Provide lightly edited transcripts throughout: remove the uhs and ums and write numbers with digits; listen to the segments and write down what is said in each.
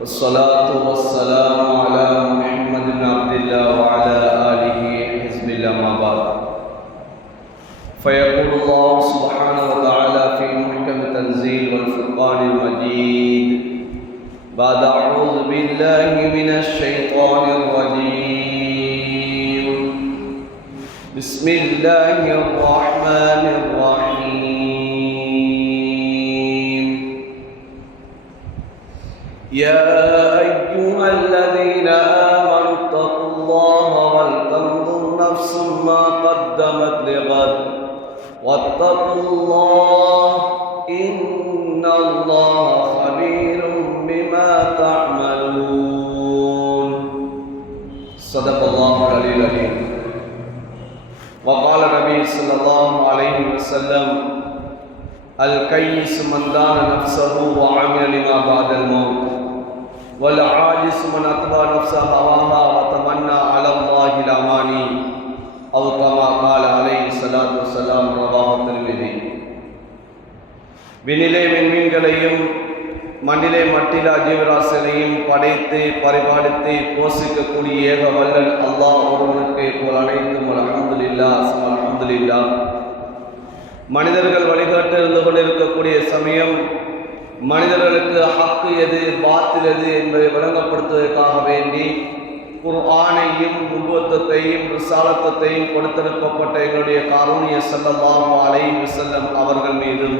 والصلاة والسلام على محمد بن عبد الله وعلى آله حزب الله ما بعد فيقول الله سبحانه وتعالى في محكم التنزيل والفرقان المجيد بعد أعوذ بالله من الشيطان الرجيم بسم الله الرحمن الرحيم يا أيها الذين آمنوا اتقوا الله ولتنظر نفس ما قدمت لغد واتقوا الله إن الله خبير بما تعملون صدق الله العلي العظيم وقال النبي صلى الله عليه وسلم الكيس من دان نفسه وعمل لما بعد الموت والعاجز من أتبع نفسه هواها وتمنى على الله الأماني أو كما قال عليه الصلاة والسلام رواه الترمذي விண்ணிலே விண்மீன்களையும் மண்ணிலே மட்டிலா ஜீவராசிகளையும் படைத்து பரிபாலித்து போஷிக்கக்கூடிய ஏக வல்லல் அல்லாஹ் ஒருவனுக்கு போல் அனைத்தும் அல்ஹம்துலில்லாஹ் அல்ஹம்துலில்லாஹ். மனிதர்கள் வழிகாட்டு இருந்து கொண்டிருக்கக்கூடிய சமயம் மனிதர்களுக்கு ஹக்கு எது பாத்தில் எது என்பதை விளங்கப்படுத்துவதற்காக வேண்டி குர்ஆனையும் நுபுவத்தையும் ரிசாலத்தையும் கொடுத்திருக்கப்பட்ட எங்களுடைய காரூணிய ஸல்லல்லாஹு அலைஹி வஸல்லம் அவர்கள் மீதும்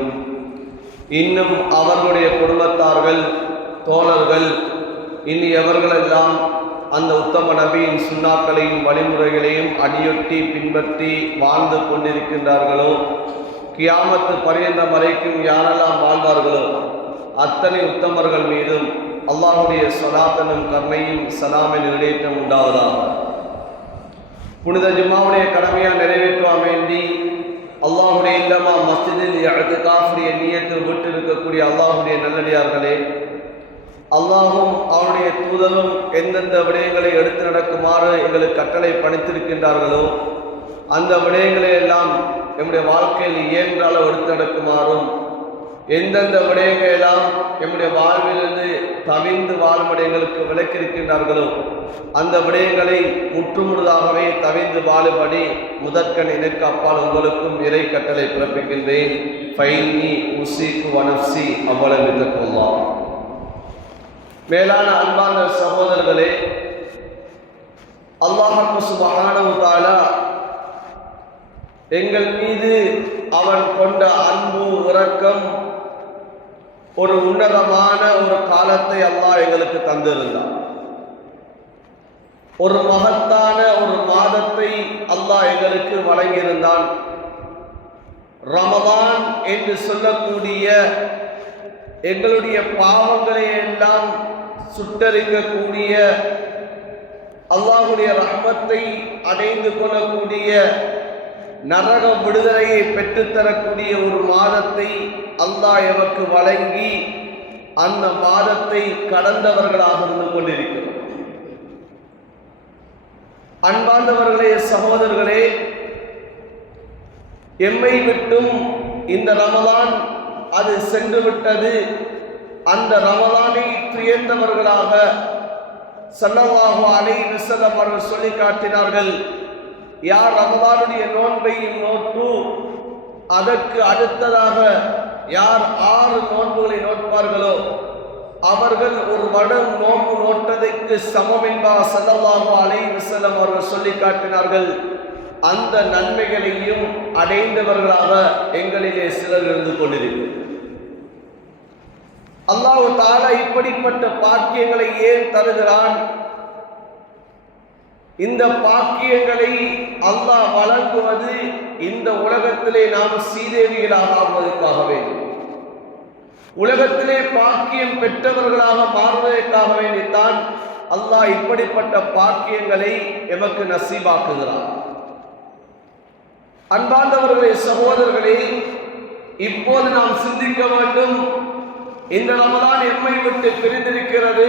இன்னும் அவர்களுடைய குடும்பத்தார்கள் தோழர்கள் இனி எவர்களெல்லாம் அந்த உத்தம நபியின் சுன்னாக்களையும் வழிமுறைகளையும் அடியொட்டி பின்பற்றி வாழ்ந்து கொண்டிருக்கின்றார்களோ கியாமத்து பரியந்தம் வரைக்கும் யாரெல்லாம் வாழ்வார்களோ அத்தனை உத்தமர்கள் மீதும் அல்லாஹுடைய ஸலாத்தனும் கருணையும் சலாமின் இடேற்றம் உண்டாவதாக. புனித ஜும்மாவுடைய கடமையாக நிறைவேற்ற வேண்டி அல்லாஹுடைய இல்லமா மஸ்ஜிதில் இஅ்திகாஃபுடைய நியத்தில் விட்டிருக்கக்கூடிய அல்லாஹுடைய நல்லடியார்களே, அல்லாஹும் அவனுடைய தூதரும் எந்தெந்த விடயங்களை எடுத்து நடக்குமாறு எங்களுக்கு கட்டளை பணித்திருக்கின்றார்களோ அந்த விடயங்களை எல்லாம் நம்முடைய வாழ்க்கையில் இயன்றால் எடுத்து நடக்குமாறும் எந்தெந்த விடயங்கள் எல்லாம் நம்முடைய வாழ்விலிருந்து தவிர்ந்து வாழும் விடயங்களுக்கு விலக்கியிருக்கின்றார்களோ அந்த விடயங்களை முற்றுமுழுதாகவே தவிர்ந்து வாழும்படி முதற்கண் எனக்கு அப்பால் உங்களுக்கும் இறை கட்டளை பிறப்பிக்கின்றேன். ஃபைனி உஸீகு வனஃப்ஸி அவ்வளவு தக்குல்லாஹ். மேலான அன்பான சகோதரர்களே, அல்லாஹ் சுப்ஹானஹு வ தஆலா எங்கள் மீது அவன் கொண்ட அன்பு இரக்கம் ஒரு உன்னதமான ஒரு காலத்தை அல்லாஹ் எங்களுக்கு தந்திருந்தான். ஒரு மகத்தான ஒரு மாதத்தை அல்லாஹ் எங்களுக்கு வழங்கியிருந்தான். ரமதான் என்று சொல்லக்கூடிய எங்களுடைய பாவங்களை எல்லாம் சுட்டரிக்கக்கூடிய அல்லாஹுடைய ரஹ்மத்தை அடைந்து கொள்ளக்கூடிய நரக விடுதலையை பெற்றுத்தரக்கூடிய ஒரு மாதத்தை அல்லாஹ் எமக்கு வழங்கி அந்த மாதத்தை கடந்தவர்களாக இருந்து கொண்டிருக்கிறோம். அன்பார்ந்தவர்களே, சகோதரர்களே, எம்மை விட்டும் இந்த ரமலான் அது சென்று விட்டது. அந்த ரமலானை துயர்ந்தவர்களாக ஸல்லல்லாஹு அலைஹி வஸல்லம் அவர்கள் சொல்லி காட்டினார்கள். யார் ரமலானுடைய நோன்பையும் நோட்டு அதற்கு அடுத்ததாக யார் 6 நோன்புகளை நோட்பார்களோ அவர்கள் ஒரு வருடம் நோன்பு நோட்டதற்கு சமம் என்பார் ஸல்லல்லாஹு அலைஹி வஸல்லம் அவர்கள் சொல்லி காட்டினார்கள். அந்த நன்மைகளையும் அடைந்தவர்களாக எங்களிலே சிலர் இருந்து கொண்டிருக்கிறார். அல்லாஹ் தஆலா இப்படிப்பட்ட பாக்கியங்களை ஏன் தருகிறான்? இந்த பாக்கியங்களை அல்லாஹ் வழங்குவது இந்த உலகத்திலே நாம் சீதேவிகளாக ஆகுவதற்காக வேண்டும். உலகத்திலே பாக்கியம் பெற்றவர்களாக மாறுவதற்காக வேண்டித்தான் அல்லாஹ் இப்படிப்பட்ட பாக்கியங்களை எமக்கு நசீபாக்குகிறார். அன்பார்ந்தவர்களே, சகோதரர்களே, இப்போது நாம் சிந்திக்க வேண்டும். இந்த ரமலான் எம்மை விட்டு பிரிந்திருக்கிறது.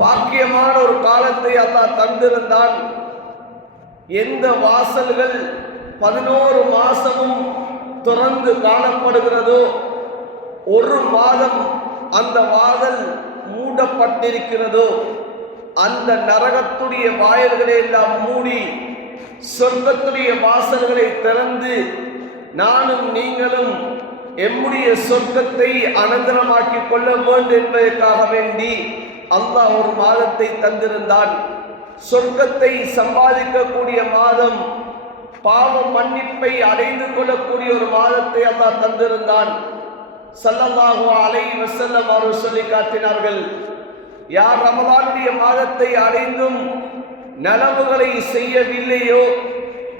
பாக்கியமான ஒரு காலத்தை அல்லாஹ் தந்திருந்தான். எந்த வாசல்கள் 11 மாசமும் திறந்து காணப்படுகிறதோ ஒரு மாதம் அந்த வாசல் மூடப்பட்டிருக்கிறதோ அந்த நரகத்துடைய வாயில்களை எல்லாம் மூடி சொர்க்கத்துடைய வாசல்களை திறந்து நானும் நீங்களும் எம்முடைய சொர்க்கத்தை அனந்தரமாக்கிக் கொள்ள வேண்டும் என்பதற்காக வேண்டி அல்லாஹ் ஒரு மாதத்தை தந்திருந்தான். சொர்க்கத்தை சம்பாதிக்கக்கூடிய மாதம், பாவ மன்னிப்பை அடைந்து கொள்ளக்கூடிய ஒரு மாதத்தை அல்லாஹ் தந்திருந்தான். ஸல்லல்லாஹு அலைஹி வஸல்லம் அவர்கள் சொல்லி காட்டினார்கள், யார் ரமலானுடைய மாதத்தை அடைந்தும் நலவுகளை செய்யவில்லையோ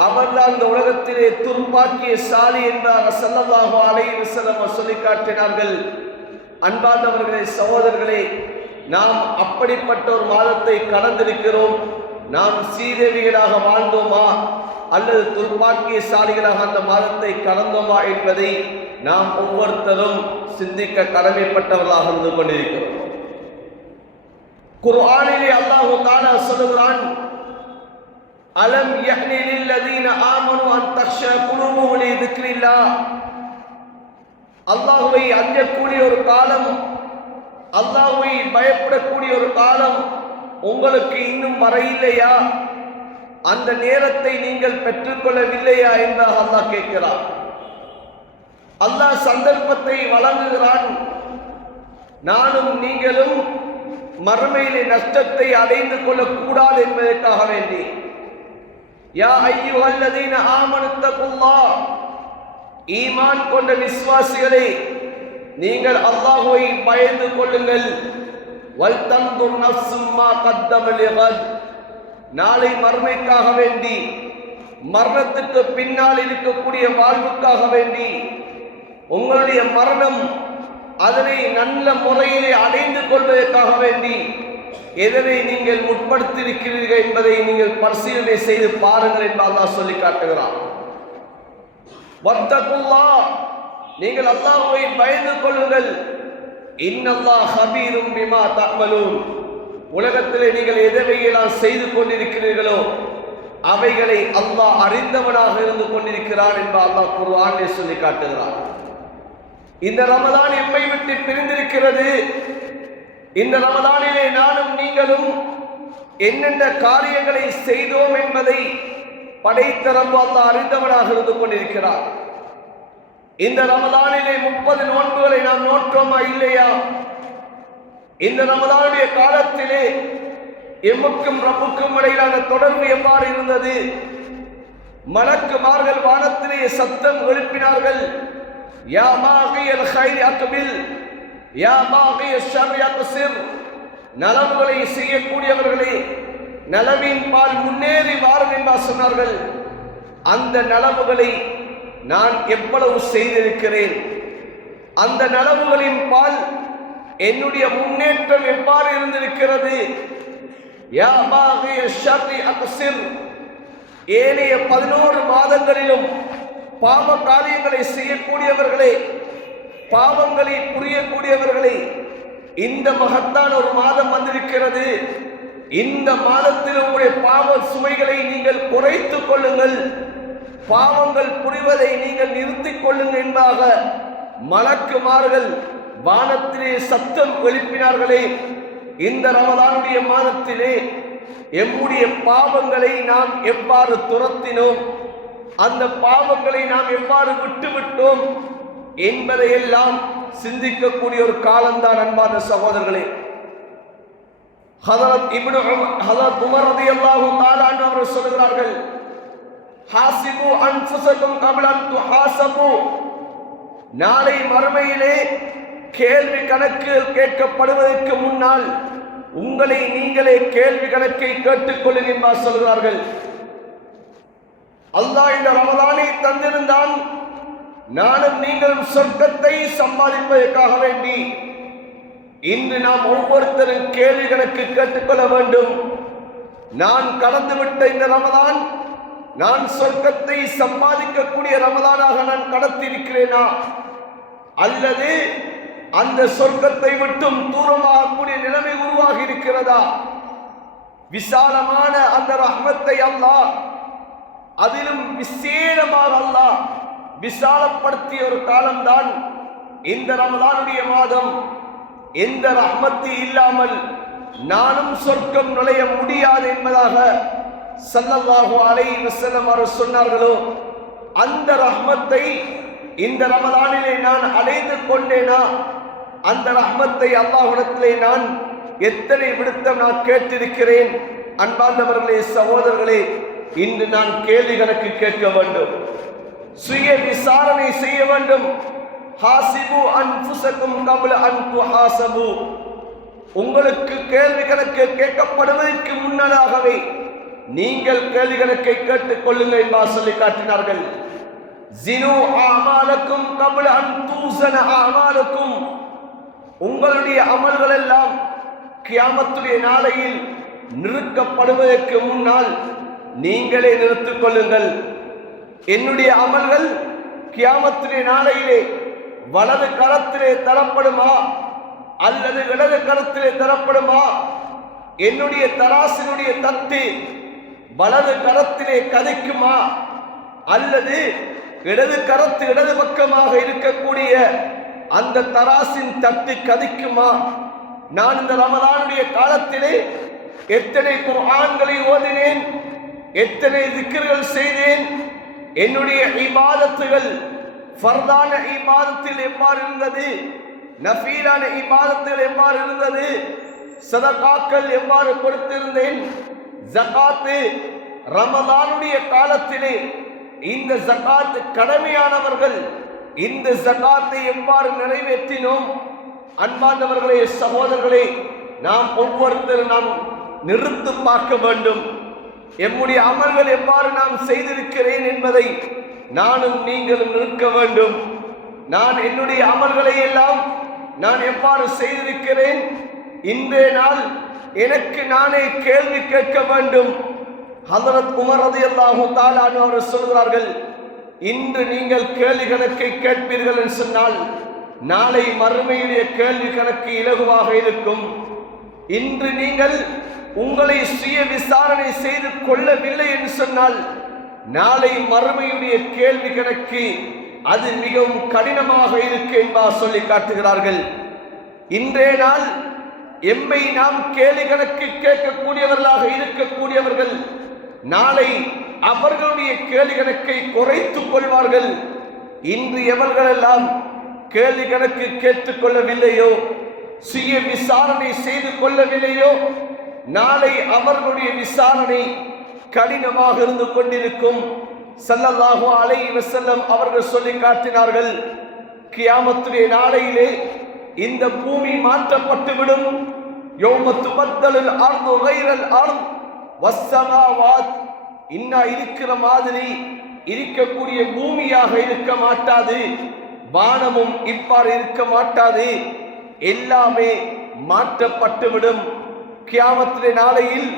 அவர்தான் இந்த உலகத்திலே துர்ப்பாக்கிய சாலி என்றார் ஸல்லல்லாஹு அலைஹி வஸல்லம் சொல்லி காட்டினார்கள். அன்பார்ந்தவர்களே, சகோதரர்களே, நாம் அப்படிப்பட்ட ஒரு மாதத்தை கடந்திருக்கிறோம். நாம் சீதேவிகளாக வாழ்ந்தோமா அல்லது துர்ப்பாக்கிய சாலிகளாக அந்த மாதத்தை கடந்தோமா என்பதை நாம் ஒவ்வொருத்தரும் சிந்திக்க கடமைப்பட்டவர்களாக இருந்து கொண்டிருக்கிறோம். குர்ஆனிலே அல்லாஹ் தஆலா சொல்கிறான், அலம் யஹ்னி லில்லதீன ஆமனு அன் தக்ஷா குலூபுஹும் லிذிக்ரில்லாஹ். அல்லாஹ்வை அஞ்சக்கூடிய ஒரு காலம், அல்லாஹ்வை பயப்படக்கூடிய ஒரு காலம் உங்களுக்கு இன்னும் வரையில்லையா? அந்த நேரத்தை நீங்கள் பெற்றுக்கொள்ளவில்லையா என்று அல்லாஹ் கேட்கிறார். அல்லாஹ் சந்தர்ப்பத்தை வழங்குகிறான். நானும் நீங்களும் மறுமையிலே நஷ்டத்தை அடைந்து கொள்ளக்கூடாது என்பதற்காக வேண்டி, யா அய்யுஹல்லதீன ஆமனு தகுல்லாஹ், ஈமான் கொண்ட விசுவாசிகளே, நீங்கள் அல்லாஹ்வை பயந்து கொள்ளுங்கள். வல் தன்துர் நஃப்சும் மா கத்தம லிகத், நாளை மறுமைக்காக வேண்டி, மரணத்துக்கு பின்னால் இருக்கக்கூடிய வாழ்வுக்காக வேண்டி, உங்களுடைய மரணம் அதனை நல்ல முறையிலே அடைந்து கொள்வதற்காக வேண்டி எதனை நீங்கள் முற்படுத்தியிருக்கிறீர்கள் என்பதை நீங்கள் பரிசீலனை செய்து பாருங்கள் என்று அல்லாஹ் சொல்லி காட்டுகிறார். வத்தகுல்லாஹ், நீங்கள் அல்லாஹ்வை பயந்து கொள்ளுங்கள். இன்னல்லாஹ் ஹபீரும் பிமா தஅமலூன், உலகத்திலே நீங்கள் எதையெல்லாம் செய்து கொண்டிருக்கிறீர்களோ அவைகளை அல்லாஹ் அறிந்தவனாக இருந்து கொண்டிருக்கிறான் என்று அல்லாஹ் குர்ஆனிலே சொல்லி காட்டுகிறார். இந்த ரமலான் எம்மை விட்டு பிரிந்திருக்கிறது. இந்த ரமலானிலே நானும் நீங்களும் என்னென்ன காரியங்களை செய்தோம் என்பதை படைத்த ரப்பு அல்லாஹ் அறிந்தவனாக இருந்து கொண்டிருக்கிறார். இந்த ரமலானிலே 30 நோன்புகளை நாம் நோற்றோமா இல்லையா? இந்த ரமலானுடைய காலத்திலே எமக்கும் ரப்புக்கும் இடையிலான தொடர்பு எவ்வாறு இருந்தது? மலக்குமார்கள் வானத்திலே சத்தம் எழுப்பினார்கள், யா மாகியல் கைர் அக்பில், யா மாகிய ஷர் அக்ஸிர், நலவுகளை செய்யக்கூடியவர்களே நலவின் பால் முன்னேறி வாரும் என்று சொன்னார்கள். அந்த நலவுகளை நான் எவ்வளவு செய்திருக்கிறேன், அந்த நலவுகளின் பால் என்னுடைய முன்னேற்றம் எவ்வாறு இருந்திருக்கிறது? யா மாகிய ஷர் அக்ஸிர், ஏனைய 11 மாதங்களிலும் பாவ காரியங்களை செய்யக்கூடியவர்களே, பாவங்களை புரியக்கூடியவர்களே, இந்த மகத்தான ஒரு மாதம் வந்திருக்கிறது. இந்த மாதத்தில் உங்களுடைய பாவ சுமைகளை நீங்கள் குறைத்துக் கொள்ளுங்கள், பாவங்கள் புரிவதை நீங்கள் நிறுத்திக் கொள்ளுங்கள் என்பதாக மலக்குமார்கள் வானத்திலே சத்தம் எழுப்பினார்களே. இந்த ரமலானுடைய மாதத்திலே எம்முடைய பாவங்களை நாம் எவ்வாறு துரத்தினோம், அந்த பாவங்களை நாம் எவ்வாறு விட்டுவிட்டோம் என்பதையெல்லாம் சிந்திக்கக்கூடிய ஒரு காலம்தான் அன்பான சகோதரர்களே. ஹதரத் உமர் ரலியல்லாஹு தஆலா அன்ஹு அவர்கள் சொல்கிறார்கள், ஹாசிபு அன்ஃபுஸக்கும் கப்ல அன் துஹாசபு, நாளை மறுமையிலே கேள்வி கணக்கு கேட்கப்படுவதற்கு முன்னால் உங்களை நீங்களே கேள்வி கணக்கை கேட்டுக் கொள்ளுங்கள் சொல்கிறார்கள். அல்லாஹ் இந்த ரமலானை தந்திருந்தான், நானும் நீங்களும் சொர்க்கத்தை சம்பாதிப்பதற்காக வேண்டி. இன்று நாம் ஒவ்வொருத்தரும் கேள்வி கணக்கு கேட்டுக்கொள்ள வேண்டும். நான் கடந்துவிட்ட இந்த ரமலான் நான் சொர்க்கத்தை சம்பாதிக்கக்கூடிய ரமலானாக நான் கடத்தியிருக்கிறேனா, அல்லது அந்த சொர்க்கத்தை விட்டும் தூரமாகக்கூடிய நிலைமை உருவாகி இருக்கிறதா? விசாலமான அந்த ரஹ்மத்தை அல்லாஹ், அதிலும் விசேடமாக அல்லாஹ் விசாலப்படுத்திய ஒரு காலம்தான் இந்த ரமலானுடைய மாதம். எந்த ரஹ்மத்து இல்லாமல் நானும் சொர்க்கம் நுழைய முடியாது என்பதாக ஸல்லல்லாஹு அலைஹி வஸல்லம் அவர்கள் சொன்னார்களோ, அந்த ரஹ்மத்தை இந்த ரமலானிலே நான் அடைந்து கொண்டேனா? அந்த ரஹ்மத்தை அல்லாஹ்விடத்திலே நான் எத்தனை விடுத்தம் நான் கேட்டிருக்கிறேன்? அன்பார்ந்தவர்களே, சகோதரர்களே, இன்று நான் கேள்வி கணக்கு கேட்க வேண்டும், சுய விசாரணை செய்ய வேண்டும். ஹாசிபு அன்ஃபுஸகும் கப்ல அன் துஹாசபு. உங்களுக்கு கேள்வி கணக்கு கேட்கப்படுவதற்கு முன்னதாகவே நீங்கள் கேள்வி கணக்கை கேட்டுக் கொள்ளுங்கள் என்று சொல்லி காட்டினார்கள். ஜினு அமாலக்கும் கப்ல அன் தூஸன அமாலக்கும். உங்களுடைய அமல்கள் எல்லாம் கியாமத்துடைய நாளையில் நிறுக்கப்படுவதற்கு முன்னால் நீங்களே நிறுத்திக் கொள்ளுங்கள். என்னுடைய அமல்கள் கியாமத்துடைய நாளையிலே வலது கரத்திலே தரப்படுமா அல்லது இடது கரத்திலே தரப்படுமா? என்னுடைய தராசினுடைய தட்டு வலது கரத்திலே கதைக்குமா அல்லது இடது கரத்து இடது பக்கமாக இருக்கக்கூடிய அந்த தராசின் தட்டு கதைக்குமா? நான் இந்த ரமலானுடைய காலத்திலே எத்தனை குர்ஆன்களை ஓதினேன், எத்தனை திக்ர்கள் செய்தேன், என்னுடைய இபாதத்துகள் ஃபர்தான இபாதத்தில் எவ்வாறு இருந்தது, நஃபீலான இபாதத்தில் எவ்வாறு இருந்தது, சதகாக்கள் எவ்வாறு கொடுத்திருந்தேன், ஜகாத்து ரமலானுடைய காலத்திலே இந்த ஜகாத் கடமையானவர்கள் இந்த ஜகாத்தை எவ்வாறு நிறைவேற்றினோம்? அன்பார்ந்தவர்களே, சகோதரர்களே, நாம் ஒவ்வொருத்தரும் நாம் நிறுத்து பார்க்க வேண்டும். எம்முடைய அமல்கள் எவ்வாறு நாம் செய்திருக்கிறேன் என்பதை நானும் நீங்களும் நிற்க வேண்டும். நான் என்னுடைய அமல்களை எல்லாம் நான் எவ்வாறு செய்திருக்கிறேன்? இன்றைய நாள் எனக்கு நானே கேள்வி கேட்க வேண்டும். ஹஜ்ரத் உமர் ரலியல்லாஹு தஆலா அன்ஹு அவர்கள் சொல்கிறார்கள், இன்று நீங்கள் கேள்வி கணக்கை கேட்பீர்கள் என்று சொன்னால் நாளை மறுமையிலே கேள்வி கணக்கு இலகுவாக இருக்கும். இன்று நீங்கள் உங்களை சுய விசாரணை செய்து கொள்ளவில்லை என்று சொன்னால் நாளை மறுமையுடைய கேள்வி கணக்கு அது மிகவும் கடினமாக இருக்கு என்பதாக சொல்லி காட்டுகிறார்கள். இன்றைய நாள் எம்மை நாம் கேள்வி கணக்கு கேட்கக்கூடியவர்களாக இருக்கக்கூடியவர்கள் நாளை அவர்களுடைய கேள்வி கணக்கை குறைத்துக் கொள்வார்கள். இன்று எவர்களெல்லாம் கேள்வி கணக்கு கேட்டுக் கொள்ளவில்லையோ, சுய விசாரணை செய்து கொள்ளவில்லையோ, நாளை அவர்களுடைய விசாரணை கடினமாக இருந்து கொண்டிருக்கும். ஸல்லல்லாஹு அலைஹி வஸல்லம் அவர்கள் சொல்லி காட்டினார்கள், கியாமத்துடைய நாளையிலே இந்த பூமி மாற்றப்பட்டுவிடும். யௌம துபத்தலுல் அர்து கைரல் அர்த் வஸ்ஸமாவாத். இன்ன இருக்கிற மாதிரி இருக்கக்கூடிய பூமியாக இருக்க மாட்டாது, வானமும் இவ்வாறு இருக்க மாட்டாது, எல்லாமே மாற்றப்பட்டுவிடும். கியாமத்துடைய நாளையில்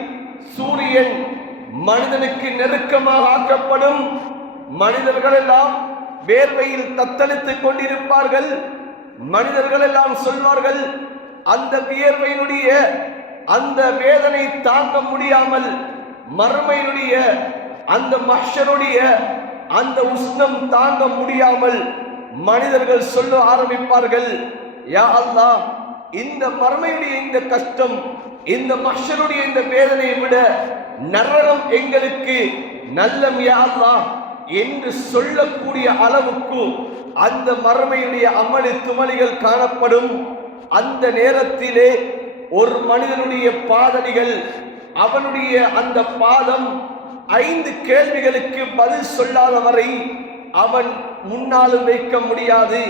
சூரியன் மனிதனுக்கு நெருக்கமாக ஆக்கப்படும். மனிதர்கள் எல்லாம் வேர்வையில் தத்தளித்துக் கொண்டிருப்பார்கள். மனிதர்கள் எல்லாம் சொல்வார்கள், அந்த வியர்வையினுடைய அந்த வேதனை தாங்க முடியாமல் மறுமையினுடைய அந்த மஹ்ஷருடைய அந்த உஷ்ணம் தாங்க முடியாமல் மனிதர்கள் சொல்ல ஆரம்பிப்பார்கள், யா அல்லாஹ், இந்த மறுமையுடைய இந்த கஷ்டம், இந்த மஹ்ஷருடைய இந்த வேதனையை விட நரகம் எங்களுக்கு நல்லம் யா அல்லாஹ் என்று சொல்லக்கூடிய அளவுக்கு அந்த மறுமையுடைய அமளி துமளிகள் காணப்படும். அந்த நேரத்திலே ஒரு மனிதனுடைய பாதணிகள், அவனுடைய அந்த பாதம் 5 கேள்விகளுக்கு பதில் சொல்லாத வரை அவன் முன்னாலும் வைக்க முடியாது,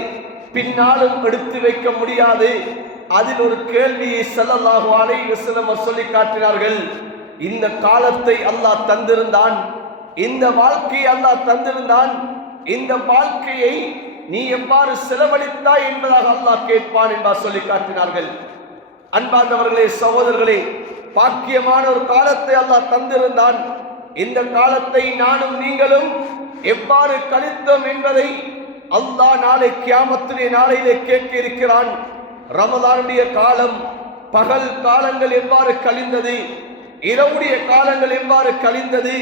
பின்னாலும் எடுத்து வைக்க முடியாது. அதில் ஒரு கேள்வியை ஸல்லல்லாஹு அலைஹி வஸல்லம் சொல்லி காட்டினார்கள். இந்த காலத்தை அல்லாஹ் தந்திருந்தான், இந்த வாழ்க்கையை அல்லாஹ் தந்திருந்தான், இந்த வாழ்க்கையை நீ எவ்வாறு செலவழித்தாய் என்பதாக அல்லாஹ் கேட்பான் என்பதாக சொல்லி காட்டினார்கள். அன்பார்ந்தவர்களே, சகோதரர்களே, பாக்கியமான ஒரு காலத்தை அல்லாஹ் தந்திருந்தான். இந்த காலத்தை நானும் நீங்களும் எவ்வாறு கழித்தோம் என்பதை அல்லாஹ் நாளை கியாமத்துடைய நாளையிலே கேட்க இருக்கிறான். ரமலானுடைய காலம், பகல் காலங்கள் எவ்வாறு கழிந்தது, இரவுடைய காலங்கள் எவ்வாறு கழிந்தது,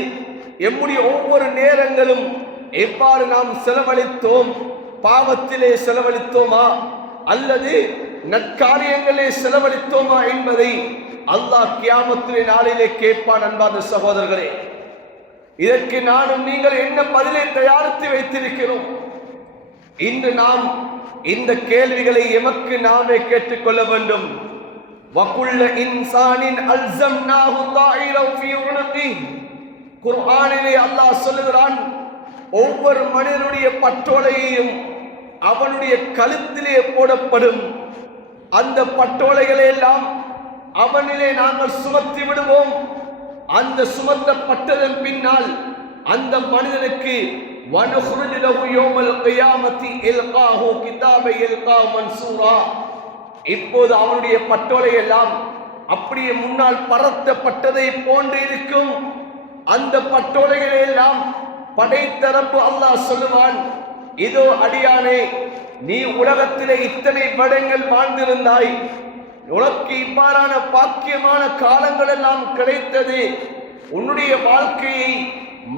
எம்முடைய ஒவ்வொரு நேரங்களும் எவ்வாறு நாம் செலவழித்தோம்? பாவத்திலே செலவழித்தோமா அல்லது நற்காரியங்களே செலவழித்தோமா என்பதை அல்லாஹ் கியாமத்திலே நாளிலே கேட்பான். அன்பார்ந்த சகோதரர்களே, இதற்கு நானும் நீங்கள் என்ன பதிலை தயாரித்து வைத்திருக்கிறோம்? இன்று நாம் இந்த கேள்விகளை எமக்கு நாமே கேட்டுக்கொள்ள வேண்டும். வகுல்ல இன்சானின் அல்ஸம்னாஹு தாயிரஹு ஃபீ உனுகி. குர்ஆனிலே அல்லாஹ் சொல்லுகிறான், ஒவ்வொரு மனிதனுடைய பட்டோலையையும் அவனுடைய கழுத்திலே போடப்படும். அந்த பட்டோலைகளை எல்லாம் அவனிலே நாங்கள் சுமத்தி விடுவோம். அந்த சுமத்தப்பட்டதன் பின்னால் அந்த மனிதனுக்கு வனுஹ்ருஜு லஹு யௌமல் கியாமத்தி இல்காஹு கிதாபை இல்காஹு மன்சூரா. இப்போது அவனுடைய பட்டோலை எல்லாம் அப்படியே முன்னால் பரத்தப்பட்டதை போன்று இருக்கும். அந்த பட்டோலைகளை எல்லாம் படைத்த ரப்பு அல்லாஹ் சொல்லுவான், இதோ அடியானே, நீ உலகத்திலே இத்தனை வருடங்கள் வாழ்ந்திருந்தாய், உனக்கு இவ்வாறான பாக்கியமான காலங்கள் எல்லாம் கிடைத்தது, உன்னுடைய வாழ்க்கையை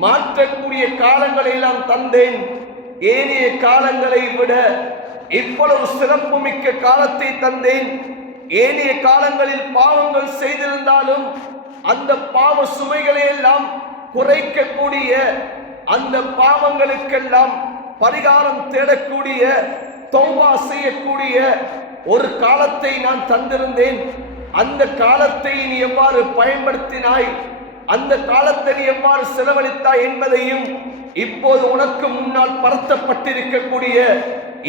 மாற்றக்கூடிய காலங்களை எல்லாம் தந்தேன். ஏனைய காலங்களை விட இவ்வளவு சிறப்பு மிக்க காலத்தை தந்தேன். ஏனைய காலங்களில் பாவங்கள் செய்திருந்தாலும் அந்த பாவ சுமைகளை எல்லாம் குறைக்கக்கூடிய, அந்த பாவங்களுக்கெல்லாம் பரிகாரம் தேடக்கூடிய, தௌபா செய்யக்கூடிய ஒரு காலத்தை நான் தந்திருந்தேன். அந்த காலத்தை நீ எவ்வாறு பயன்படுத்தினாய், அந்த காலத்தை நீ எவ்வாறு செலவழித்தாய் என்பதையும் இப்போது உனக்கு முன்னால் பரத்தப்பட்டிருக்கக்கூடிய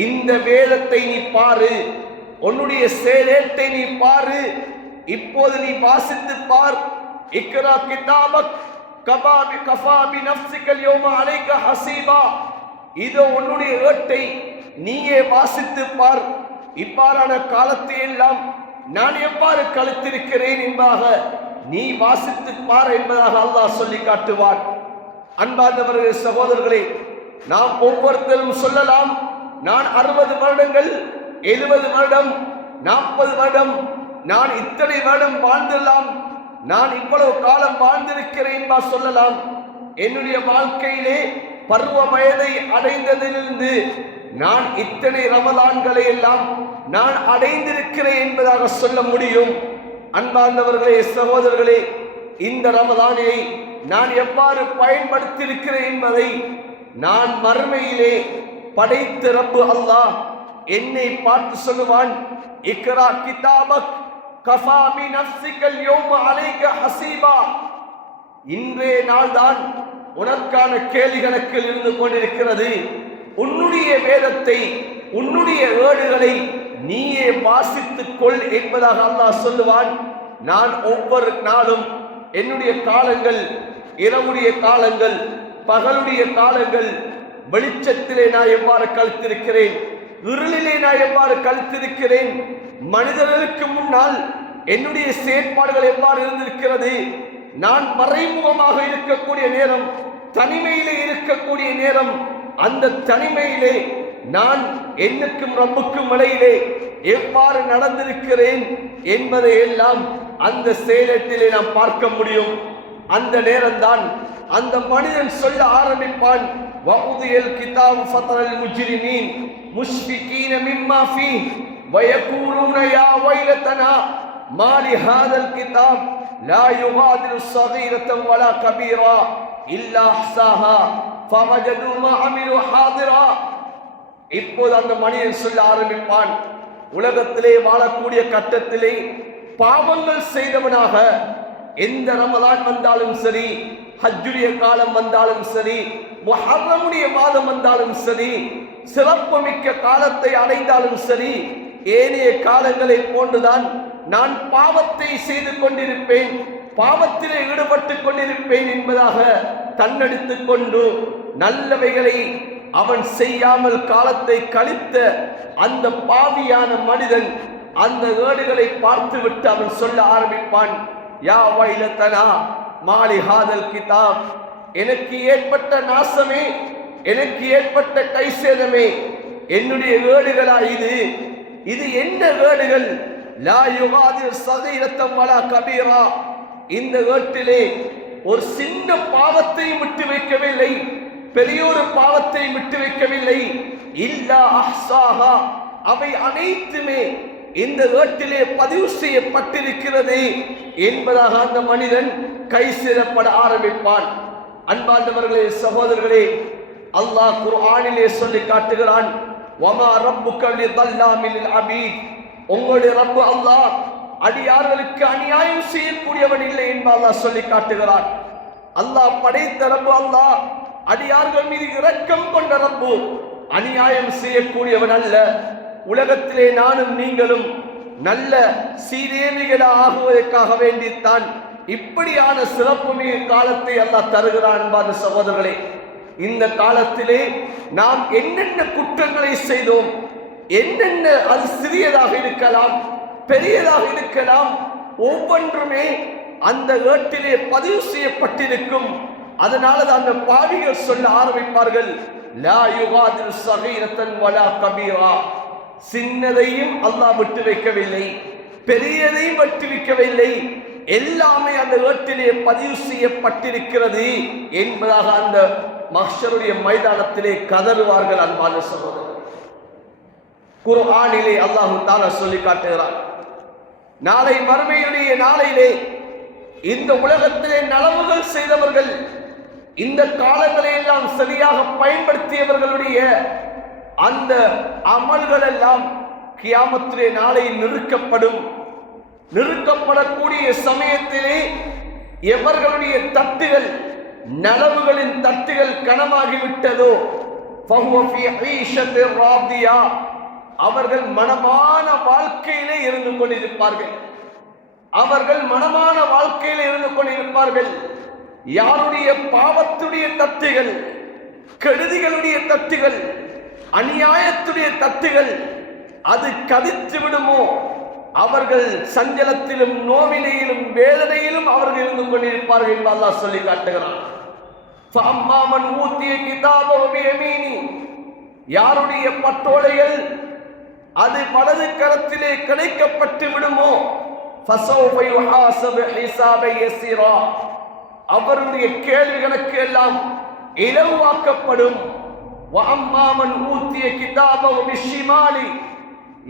இந்த வேதத்தை நீ பாரு, உன்னுடைய செயலேட்டை நீ பாரு. இப்போது நீ வாசித்து பார். இக்ரா கிதாபக் கஃபா பினஃப்ஸிக யௌம அலைக ஹஸீபா. இதோ உன்னுடைய ஏட்டை நீயே வாசித்து பார். இவ்வாறான காலத்தை எல்லாம் நான் எவ்வாறு கழித்திருக்கிறேன் என்பதாக நீ வாசித்து பார் என்பதாக அல்லாஹ் சொல்லி காட்டுவார். அன்பார்ந்தவர்களே, சகோதரர்களே, நாம் ஒவ்வொருத்தரும் சொல்லலாம், நான் 60 வருடங்கள், 70 வருடம், 40 வருடம், நான் இத்தனை வருடம் வாழ்ந்துடலாம், நான் இவ்வளவு காலம் வாழ்ந்திருக்கிறேன் என்பா சொல்லலாம். என்னுடைய வாழ்க்கையிலே பருவ வயதை அடைந்ததிலிருந்து நான் இத்தனை ரமலான்களை எல்லாம் நான் அடைந்திருக்கிறேன் என்பதாக சொல்ல முடியும். அன்பார்ந்தவர்களே, சகோதரர்களே, இந்த ரமலானை நான் எவ்வாறு பயன்படுத்தியிருக்கிறேன் என்பதை நான் மறுமையிலே படைத்த ரப்பு அல்லாஹ் என்னை பார்த்து சொல்லுவான், இக்ரா கிதாபக் கஃபா பினஃப்ஸிகல் யௌம அலைக ஹஸீபா. இன்றைய நாள்தான் உனக்கான கேள்வி கணக்கில் இருந்து கொண்டிருக்கிறது. உன்னுடைய வேதத்தை, உன்னுடைய ஏடுகளை நீயே வாசித்துக் கொள் என்பதாக அல்லாஹ் சொல்லுவான். நான் ஒவ்வொரு நாளும் என்னுடைய காலங்கள், இரவுடைய காலங்கள், பகலுடைய காலங்கள், வெளிச்சத்திலே நான் எவ்வாறு கழித்திருக்கிறேன், இருளிலே நான் எவ்வாறு கழித்திருக்கிறேன், மனிதர்களுக்கு முன்னால் என்னுடைய செயற்பாடுகள் எவ்வாறு இருந்திருக்கிறது, நான் மறைமுகமாக இருக்கக்கூடிய நேரம், தனிமையிலே இருக்கக்கூடிய நேரம், அந்த தனிமையிலே நான் என்னுக்கும் ரப்புக்கும் இடையிலே எவ்வாறு நடந்திருக்கிறேன் என்பதை எல்லாம் அந்த செயலத்திலே நாம் பார்க்க முடியும். அந்த நேரம்தான் அந்த மனிதன் சொல்ல ஆரம்பிப்பான், வஉதியல் கிதாபு ஃபதரல் முஜ்ரிமீன் முஷ்ஃபிகீன மிம்மா ஃபீஹ் வயகூலூன யா வைலதனா மா லிஹாதல் கிதாப் லா யுகாதிரு ஸகீரத்தன் வலா கபீரா இல்லா அஹ்ஸாஹா ஃபவஜது மா அமிலு ஹாதிரா. இப்போது அந்த மனிதன் சொல்ல ஆரம்பிப்பான், உலகத்திலே வாழக்கூடிய கட்டத்திலே பாவங்கள் செய்தவனாக எந்த ரமலான் வந்தாலும் சரி, ஹஜ்ஜுடைய காலம் வந்தாலும் சரி, முஹர்ரமுடைய மாதம் வந்தாலும் சரி, சிறப்பு மிக்க காலத்தை அடைந்தாலும் சரி, ஏனைய காலங்களை போன்றுதான் நான் பாவத்தை செய்து கொண்டிருப்பேன், பாவத்திலே ஈடுபட்டு கொண்டிருப்பேன் என்பதாக தன்னெடுத்துக் கொண்டு நல்லவைகளை அவன் செய்யாமல் காலத்தை கழித்த அந்த பாவியான மனிதன் அந்த ஏடுகளை பார்த்துவிட்டு அவன் சொல்ல ஆரம்பிப்பான், யா வைலதனா மாலி ஹாதல் கிதாப், எனக்கு ஏற்பட்ட நாசமே, எனக்கு ஏற்பட்ட கைசேதமே, என்னுடைய ஏடுகளா இது? இது என்ன ஏடுகள்? லா யுகாதிர் ஸகீரத்தன் வலா கபீரா. இந்த ஏட்டிலே ஒரு சின்ன பாவத்தை விட்டு வைக்கவில்லை, பெரியோரு பாவத்தை விட்டு வைக்கவில்லை. இல்லா அஹ்ஸாஹா, அவை அனைத்துமே இந்த ஏட்டிலே பதிவு செய்யப்பட்டிருக்கிறது என்பதாக அந்த மனிதன் கை சேரப்பட ஆரம்பிப்பான். அன்பார்ந்தவர்களே, சகோதரர்களே, அல்லாஹ் குர்ஆனிலே சொல்லி காட்டுகிறான், வமா ரப்புக லிதல்லாமில் அபீத், உங்களுடைய ரப்பு அல்லாஹ் அடியார்களுக்கு அநியாயம் செய்யக்கூடியவன் இல்லை என்று அல்லாஹ் சொல்லி காட்டுகிறான். அல்லாஹ் படைத்த ரப்பு, அல்லாஹ் அடியார்கள் மீது இரக்கம் கொண்ட ரப்பு, அநியாயம் செய்யக்கூடியவன் அல்ல. உலகத்திலே நானும் நீங்களும் நல்ல சீதேவிகள் ஆகுவதற்காக வேண்டித்தான் இப்படியான சிறப்பு மிகு காலத்தை அல்லாஹ் தருகிறான். என்பார் சகோதரர்களே, இந்த காலத்திலே நாம் என்னென்ன குற்றங்களை செய்தோம், என்னென்ன, அது சிறியதாக இருக்கலாம், பெரியதாக இருக்கலாம், ஒவ்வொன்றுமே அந்த ஏட்டிலே பதிவு செய்யப்பட்டிருக்கும். அதனால அந்த பாவிகள் சொல்ல ஆரம்பிப்பார்கள், லா யுகாதிரு ஸகீரத்தன் வலா கபீரா, சின்னதையும் அல்லாஹ் விட்டு வைக்கவில்லை, பெரியதையும் விட்டு வைக்கவில்லை, எல்லாமே அந்த ஏட்டிலே பதிவு செய்யப்பட்டிருக்கிறது என்பதாக அந்த மஹ்ஷருடைய மைதானத்திலே கதறுவார்கள். அன்பான சகோதரர், குர்ஆனிலே அல்லாஹ் தஆலா சொல்லி காட்டுகிறார், நாளை மறுமையுடைய நாளையிலே இந்த உலகத்திலே நலவுகள் செய்தவர்கள், இந்த காலங்களை எல்லாம் சரியாக பயன்படுத்தியவர்களுடைய அந்த அமல்கள் எல்லாம் கியாமத்திலே நாளை நிறுக்கப்படும். நிறுக்கப்படக்கூடிய சமயத்திலே எவர்களுடைய தட்டுகள், நலவுகளின் தட்டுகள் கனமாகிவிட்டதோ, அவர்கள் மனமான வாழ்க்கையிலே இருந்து கொண்டிருப்பார்கள். அவர்கள் மனமான வாழ்க்கையில் இருந்து கொண்டிருப்பார்கள். யாருடைய பாவத்துடைய தட்டுகள், கெடுதிகளுடைய தட்டுகள், அநியாயத்துடைய தட்டுகள் அது கதித்து விடுமோ, அவர்கள் சஞ்சலத்திலும் நோவினையிலும் வேதனையிலும் அவர்கள் இருந்து கொண்டிருப்பார்கள் என்று அல்லாஹ் சொல்லி காட்டுகிறான். யாருடைய பட்டோலைகள் அது வலது கரத்திலே கிடைக்கப்பட்டு விடுமோ, அவருடைய கேள்விகளுக்கு எல்லாம் இலவாக்கப்படும்.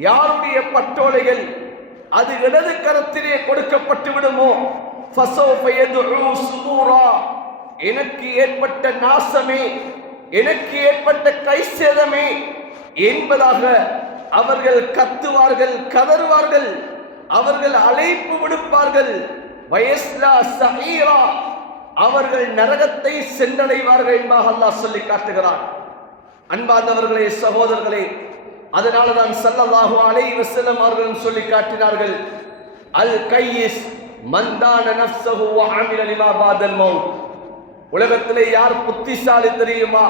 யாருடைய பட்டோலைகள் அது இடது கரத்திலே கொடுக்கப்பட்டு விடுமோ, எனக்கு ஏற்பட்ட நாசமே, எனக்கு ஏற்பட்ட கை சேதமே என்பதாக அவர்கள் கத்துவார்கள், கதறுவார்கள், அவர்கள் அழைப்பு விடுப்பார்கள். அவர்கள் நரகத்தை சென்றடைவார்கள் என்பதாக அல்லாஹ் சொல்லி காட்டுகிறான். அன்பார்ந்தவர்களே, சகோதரர்களே, அதனாலதான் ஸல்லல்லாஹு அலைஹி வஸல்லம் அவர்கள் சொல்லி காட்டினார்கள், அல் கையிஸ் மன்தான நஃப்ஸஹு வ அமில லிமா பாதல் மௌத். உலகத்திலே யார் புத்திசாலி தெரியுமா?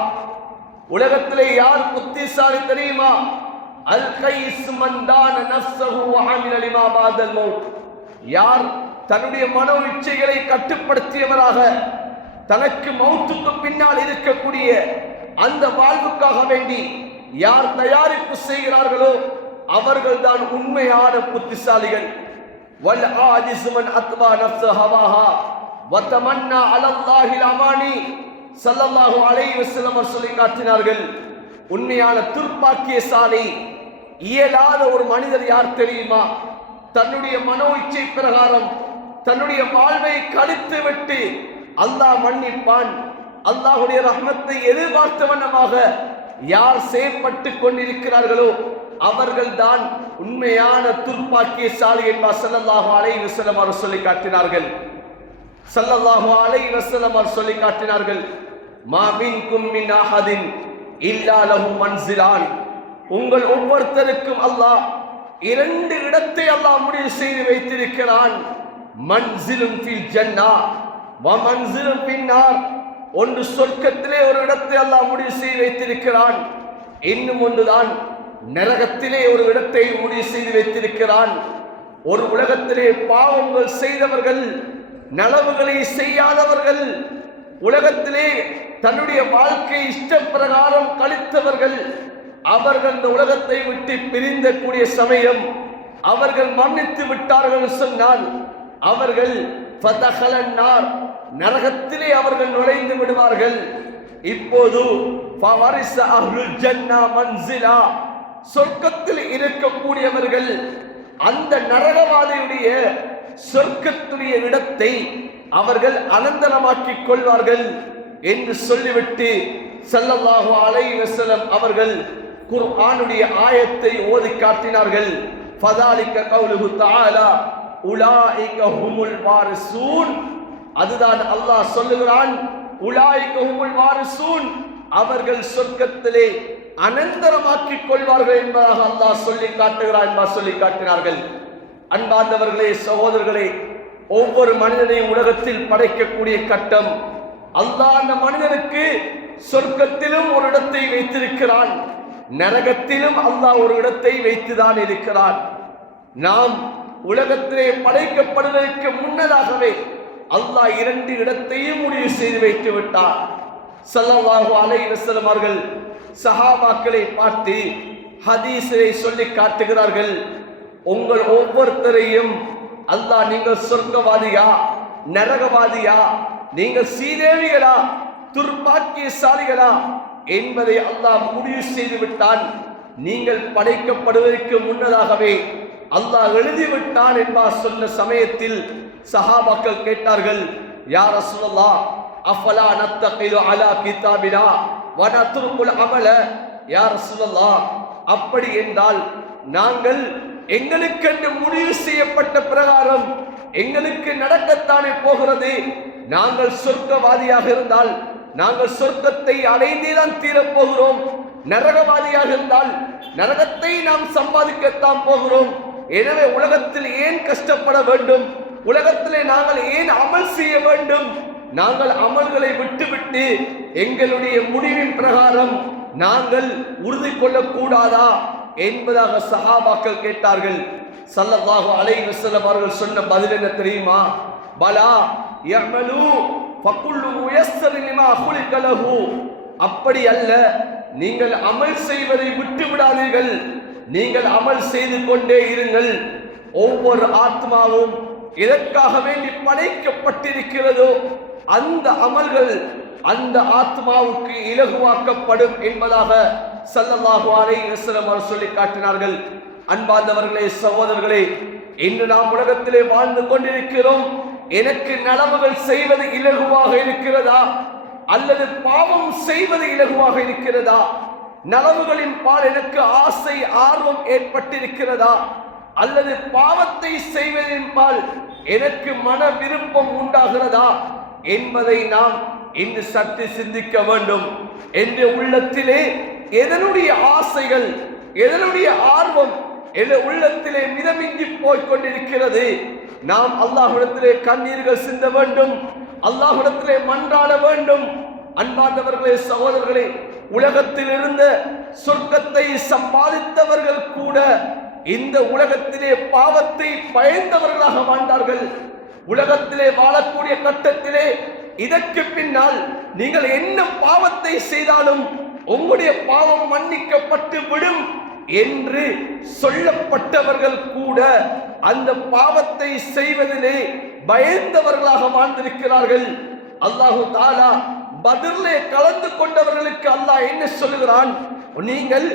உலகத்திலே யார் புத்திசாலி தெரியுமா? அல் கையிஸ் மன்தான நஃப்ஸஹு வ அமில லிமா பாதல் மௌத். யார் தன்னுடைய மனோ இச்சைகளை கட்டுப்படுத்தியவராக, தனக்கு மௌத்துக்கு பின்னால் இருக்கக்கூடிய அந்த வாழ்வுக்காக வேண்டி யார் தயாரிப்பு செய்கிறார்களோ அவர்கள் தான் உண்மையான புத்திசாலிகள். வல் ஆஜிஸு மன் அத்பா நஃப்ஸ ஹவாஹா வ தமன்னா அலல்லாஹில் அமானி. ஸல்லல்லாஹு அலைஹி வஸல்லம் சொல்லி காட்டினார்கள், உண்மையான துர்ப்பாக்கியசாலி, இயலாத ஒரு மனிதர் யார் தெரியுமா? தன்னுடைய மனோ இச்சை பிரகாரம் தன்னுடைய வாழ்வை கழித்து விட்டு அல்லாஹ் மன்னிப்பான், அல்லாஹுடைய ரஹ்மத்தை எதிர்பார்த்த வண்ணமாக யார் செயற்பட்டு கொண்டிருக்கிறார்களோ அவர்கள் தான் உண்மையான துர்ப்பாக்கியசாலி என்பார் ஸல்லல்லாஹு அலைஹி வஸல்லம் அவர்கள் சொல்லி காட்டினார்கள். ஸல்லல்லாஹு அலைஹி வஸல்லம் அவர்கள் சொல்லி காட்டினார்கள், மா மின்கும் மின் அஹதின் இல்லா லஹு மன்சிலான். உங்கள் ஒவ்வொருத்தருக்கும் அல்லாஹ் இரண்டு இடத்தை அல்லாஹ் முடிவு செய்து வைத்திருக்கிறான். மன்சிலும் ஃபில் ஜன்னா வ மன்சிலும் ஃபின் நார். ஒன்று சொர்க்கத்திலே ஒரு இடத்தை அல்லாஹ் முடிவு செய்து வைத்திருக்கிறான், இன்னும் ஒன்றுதான் நரகத்திலே ஒரு இடத்தை முடிவு செய்து வைத்திருக்கிறான். ஒரு உலகத்திலே பாவங்கள் செய்தவர்கள், நலவுகளை செய்யாதவர்கள், உலகத்திலே தன்னுடைய வாழ்க்கை இஷ்ட பிரகாரம் கழித்தவர்கள், அவர்கள் இந்த உலகத்தை விட்டு பிரிந்த கூடிய சமயம் அவர்கள் மன்னித்து விட்டார்கள் சொன்னால் அவர்கள் நரகத்திலே அவர்கள் நுழைந்து விடுவார்கள். இப்போது சொர்க்கத்தில் இருக்கக்கூடியவர்கள் அந்த நரகவாதியுடைய சொர்க்கத்துடைய இடத்தை அவர்கள் அனந்தரமாக்கிக் கொள்வார்கள் என்று சொல்லிவிட்டு ஸல்லல்லாஹு அலைஹி வஸல்லம் அவர்கள் குர்ஆனுடைய ஆயத்தை ஓதி காட்டினார்கள். ஃபதாலிக கௌலுஹு தஆலா உலாயிக ஹுமுல் வாரிசூன். அதுதான் அல்லாஹ் சொல்லுகிறான், உலாயிக ஹுமுல் வாரிசூன், அவர்கள் சொர்க்கத்திலே அனந்தரமாக்கிக் கொள்வார்கள் என்பதாக அல்லாஹ் சொல்லி காட்டுகிறான் என்பதாக சொல்லி காட்டினார்கள். அன்பார்ந்தவர்களே, சகோதரர்களே, ஒவ்வொரு மனிதனையும் உலகத்தில் படைக்கக்கூடிய கட்டம் அல்லாஹ் அந்த மனிதனுக்கு சொர்க்கத்திலும் ஒரு இடத்தை வைத்திருக்கிறான், நரகத்திலும் அல்லாஹ் ஒரு இடத்தை வைத்துதான் இருக்கிறான். நாம் உலகத்திலே படைக்கப்படுவதற்கு முன்னதாகவே அல்லாஹ் 2 இடத்தையும் முடிவு செய்து வைத்து விட்டார். ஸல்லல்லாஹு அலைஹி வஸல்லம் அவர்கள் சஹாபாக்களை பார்த்து ஹதீஸை சொல்லி காட்டுகிறார்கள், உங்கள் ஒவ்வொருத்தரையும் அல்லாஹ் நீங்கள் சொர்க்கவாதியா நரகவாதியா, நீங்கள் சீதேவிகளா துர்பாக்கியசாலிகளா என்பதை அல்லாஹ் முடிவு செய்து விட்டான். நீங்கள் படைக்கப்படுவதற்கு முன்னதாகவே அல்லாஹ் எழுதிவிட்டான் என்பார் சொன்ன சமயத்தில் சஹாபாக்கள் கேட்டார்கள், யா ரசூலல்லாஹ் அஃபலா நத்தகிலு அலா கிதாபினா வ நத்ருகுல் அமல. யா ரசூலல்லாஹ், அப்படி என்றால் நாங்கள் எங்களுக்கென்று முடிவு செய்யப்பட்ட பிரகாரம் எங்களுக்கு நடக்கத்தானே போகிறது. நாங்கள் சொர்க்கவாதியாக இருந்தால் நாங்கள் சொர்க்கத்தை அடைந்தேதான் தீரப்போகிறோம், நரகவாதியாக இருந்தால் நரகத்தை நாம் சம்பாதிக்கத்தான் போகிறோம். எனவே உலகத்தில் ஏன் கஷ்டப்பட வேண்டும், உலகத்திலே நாங்கள் ஏன் அமல் செய்ய வேண்டும், நாங்கள் அமல்களை விட்டுவிட்டு எங்களுடைய முடிவின் பிரகாரம் நாங்கள் உறுதி கொள்ளக்கூடாதா என்பதாக சஹாபாக்கள் கேட்டார்கள். ஸல்லல்லாஹு அலைஹி வஸல்லம் அவர்கள் சொன்ன பதில் என்ன தெரியுமா? பலா யஅமலு ஃபகுல்லு முயஸ்ஸர் லிமா குலிக லஹு. அப்படி அல்ல, நீங்கள் அமல் செய்வதை விட்டு விடாதீர்கள், நீங்கள் அமல் செய்து கொண்டே இருங்கள். ஒவ்வொரு ஆத்மாவும் எதற்காக வேண்டி படைக்கப்பட்டிருக்கிறதோ அந்த அமல்கள் அந்த ஆத்மாவுக்கு இலகுவாக்கப்படும் என்பதாக ஸல்லல்லாஹு அலைஹி வஸல்லம் அவர்கள் சொல்லி காட்டினார்கள். அன்பார்ந்தவர்களே, சகோதரர்களே, இன்று நாம் உலகத்திலே வாழ்ந்து கொண்டிருக்கிறோம். எனக்கு நலவுகள் செய்வது இலகுவாக இருக்கிறதா அல்லது பாவம் செய்வது இலகுவாக இருக்கிறதா? நலவுகளின் பால் எனக்கு ஆசை ஆர்வம் ஏற்பட்டிருக்கிறதா அல்லது பாவத்தை செய்வதின் பால் எனக்கு மன விருப்பம் உண்டாகிறதா என்பதை நாம் இன்று சற்று சிந்திக்க வேண்டும். என்ற உள்ளத்திலே எதனுடைய ஆசைகள் எதனுடைய ஆர்வம் என்ற உள்ளத்திலே மிதமிஞ்சி போய்கொண்டிருக்கிறது. நாம் அல்லாஹ்விடத்திலே கண்ணீர்கள் சிந்த வேண்டும், அல்லாஹ்விடத்திலே மன்றாட வேண்டும். அன்பார்ந்தவர்களே, சகோதரர்களே, உலகத்தில் இருந்த சொர்க்கத்தை சம்பாதித்தவர்கள் கூட இந்த உலகத்திலே பாவத்தை பயந்தவர்களாக வாழ்ந்தார்கள். உலகத்திலே வாழக்கூடிய கட்டத்திலே இதற்கு பின்னால் நீங்கள் என்ன பாவத்தை செய்தாலும் உங்களுடைய பாவம் மன்னிக்கப்பட்டு விடும் என்று சொல்லப்பட்டவர்கள் கூட அந்த பாவத்தை செய்வதிலே பயந்தவர்களாக வாழ்ந்திருக்கிறார்கள். அல்லாஹு தஆலா பத்ரிலே கலந்து கொண்டவர்களுக்கு அல்லாஹ் என்ன சொல்லுகிறான்? நீங்கள்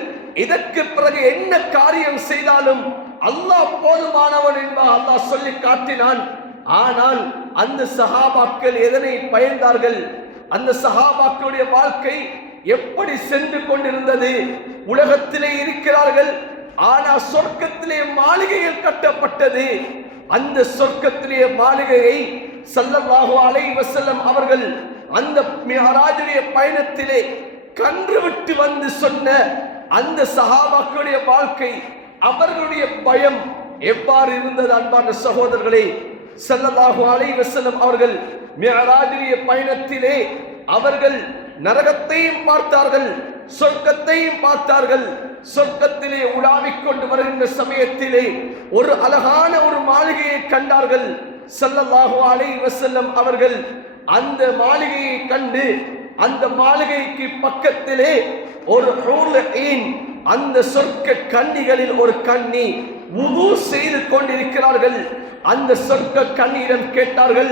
இதற்கு பிறகு என்ன காரியம் செய்தாலும் அல்லாஹ் போதுமானவன் என்பதாக அல்லாஹ் சொல்லி காட்டினான். ஆனால் அந்த சஹாபாக்கள் எதனை பயந்தார்கள்? அந்த சஹாபாக்களுடைய வாழ்க்கை எப்படி சென்று கொண்டிருந்தது? உலகத்திலே இருக்கிறார்கள், ஆனால் சொர்க்கத்திலே மாளிகைகள் கட்டப்பட்டது. அந்த சொர்க்கத்திலே மாளிகையை ஸல்லல்லாஹு அலைஹி வஸல்லம் அவர்கள் அந்த மிஅராஜுடைய பயணத்திலே கன்று விட்டு வந்து சொன்ன அந்த சஹாபாக்களுடைய வாழ்க்கை, அவர்களுடைய பயம் எவ்வாறு இருந்தது? அன்பான சகோதரர்களே, ஸல்லல்லாஹு அலைஹி வஸல்லம் அவர்கள் மிஅராஜுடைய பயணத்திலே அவர்கள் நரகத்தையும் பார்த்தார்கள், சொர்க்கத்தையும் பார்த்தார்கள். சொர்க்கத்திலே உலாவிக் கொண்டு வருகின்ற சமயத்திலே ஒரு அழகான ஒரு மாளிகையை கண்டார்கள். ஸல்லல்லாஹு அலைஹி வஸல்லம் அவர்கள் அந்த மாளிகையை கண்டு அந்த மாளிகைக்கு பக்கத்திலே ஒரு ஹூர் ஈன், அந்த சொர்க்க கன்னிகளில் ஒரு கன்னி வுது செய்து கொண்டிருக்கிறார்கள். அந்த சொர்க்க கன்னியிடம் கேட்டார்கள்,